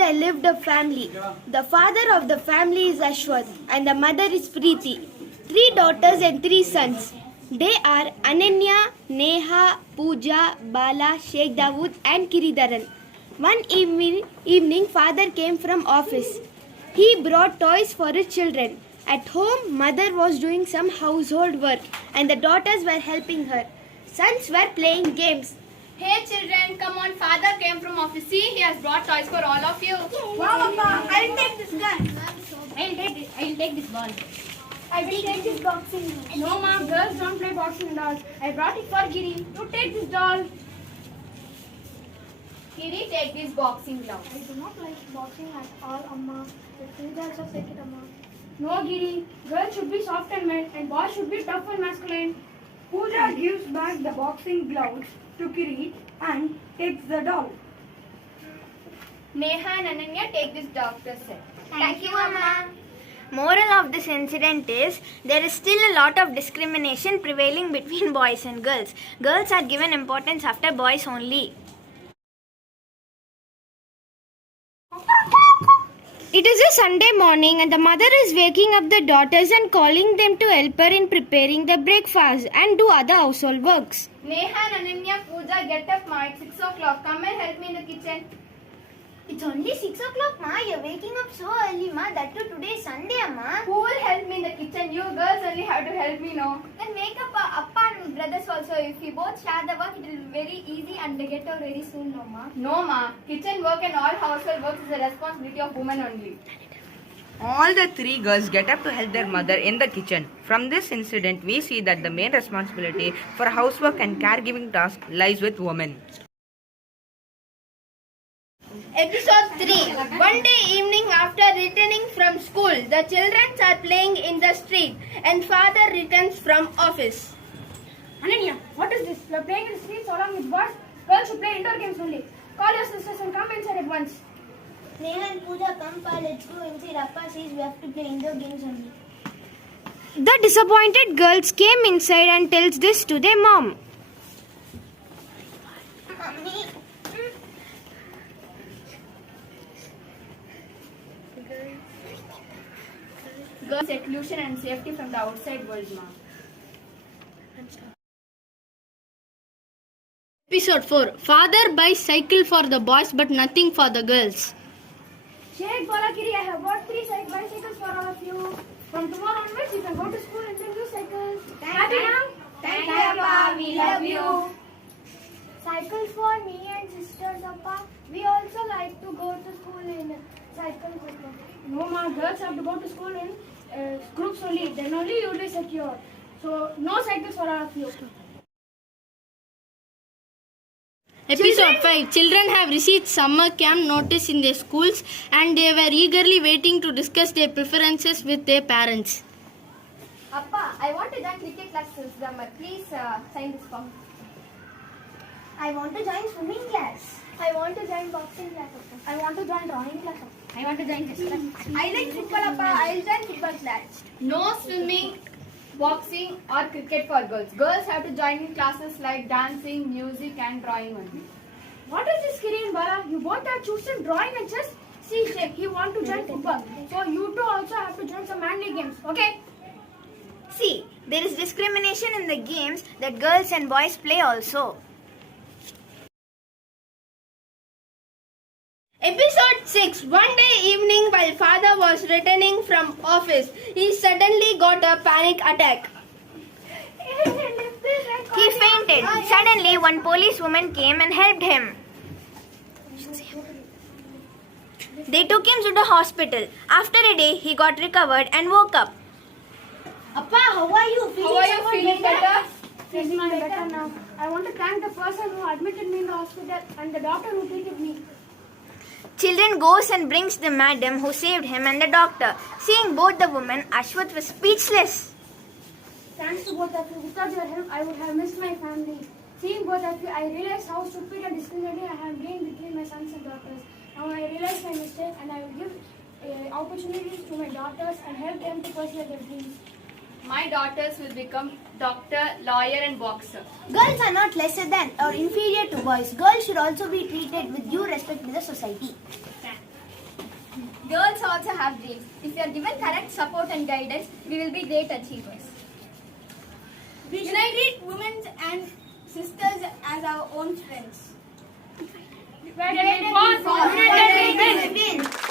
there lived a family. The father of the family is Ashwath and the mother is Preeti. 3 daughters and 3 sons. They are Ananya, Neha, Pooja, Bala, Sheikh Dawood and Kiridharan. One evening, father came from office. He brought toys for his children. At home, mother was doing some household work and the daughters were helping her. Sons were playing games. Hey children, come on, father came from office. See, he has brought toys for all of you. Wow, Papa, I'll take this gun. I'll take this ball. I will take this boxing. No mom, girls don't play boxing dolls. I brought it for Giri. You take this doll. Giri, take this boxing glove. I do not like boxing at all, Amma. Please also take it, Amma. No Giri, girls should be soft and mild and boys should be tough and masculine. Pooja gives back the boxing gloves to Kirit and takes the doll. Neha and Ananya take this doctor set. Thank you, Amma. Moral of this incident is there is still a lot of discrimination prevailing between boys and girls. Girls are given importance after boys only. It is a Sunday morning and the mother is waking up the daughters and calling them to help her in preparing the breakfast and do other household works. Neha and Ananya, Pooja, get up ma, it's 6 o'clock. Come and help me in the kitchen. It's only 6 o'clock, Ma. You're waking up so early, Ma. That too today is Sunday, Ma. Who will help me in the kitchen? You girls only have to help me now. Then wake up Appa and brothers also. If we both start the work, it will be very easy and they get out very soon, no, Ma. No ma, kitchen work and all household work is the responsibility of women only. All the 3 girls get up to help their mother in the kitchen. From this incident, we see that the main responsibility for housework and caregiving tasks lies with women. Episode 3. One day evening after returning from school, the children are playing in the street and father returns from office. Ananya, what is this? You are playing in the streets along with boys? Girls should play indoor games only. Call your sisters and come inside at once. Neha and Pooja, come, Pa. Let's go inside. Appa says we have to play indoor games only. The disappointed girls came inside and tells this to their mom. Mommy. Girls seclusion and safety from the outside world, ma. Episode 4. Father buys cycle for the boys but nothing for the girls. Sheikh Balakiri, I have bought 3 bicycles for all of you. From tomorrow onwards, you can go to school and bring new cycles. Happy now? Thank you, Appa. We love you. Cycles for me and sisters, Appa. We also like to go to school in cycles, Appa. No, ma. Girls have to go to school in groups only. Then only you will be secure. So, no cycles for all of you. Episode 5. Children have received summer camp notice in their schools and they were eagerly waiting to discuss their preferences with their parents. Appa, I want to join cricket class this summer. Please sign this form. I want to join swimming class. I want to join boxing class, Appa. I want to join drawing class, Appa. I want to join chess class. I like football, Appa. I'll join football class. No swimming, boxing or cricket for girls. Girls have to join in classes like dancing, music and drawing only. What is this, Kiri and Bala? You both have chosen drawing and chess? See, Sheikh, he want to join football. So you two also have to join some manly games, okay? See, there is discrimination in the games that girls and boys play also. Episode 6. One day evening while father was returning from office, he suddenly got a panic attack. He fainted. Suddenly, one policewoman came and helped him. They took him to the hospital. After a day, he got recovered and woke up. Appa, how are you? How are you feeling better? Feeling better now. I want to thank the person who admitted me in the hospital and the doctor who treated me. Children goes and brings the madam who saved him and the doctor. Seeing both the women, Ashwath was speechless. Thanks to both of you. Without your help, I would have missed my family. Seeing both of you, I realized how stupid and discriminating I have been between my sons and daughters. Now I realize my mistake and I will give opportunities to my daughters and help them to pursue their dreams. My daughters will become doctor, lawyer and boxer. Girls are not lesser than or inferior to boys. Girls should also be treated with due respect in the society. Girls also have dreams. If we are given correct support and guidance, we will be great achievers. We should treat women and sisters as our own friends. Where did we fall? Where did we win?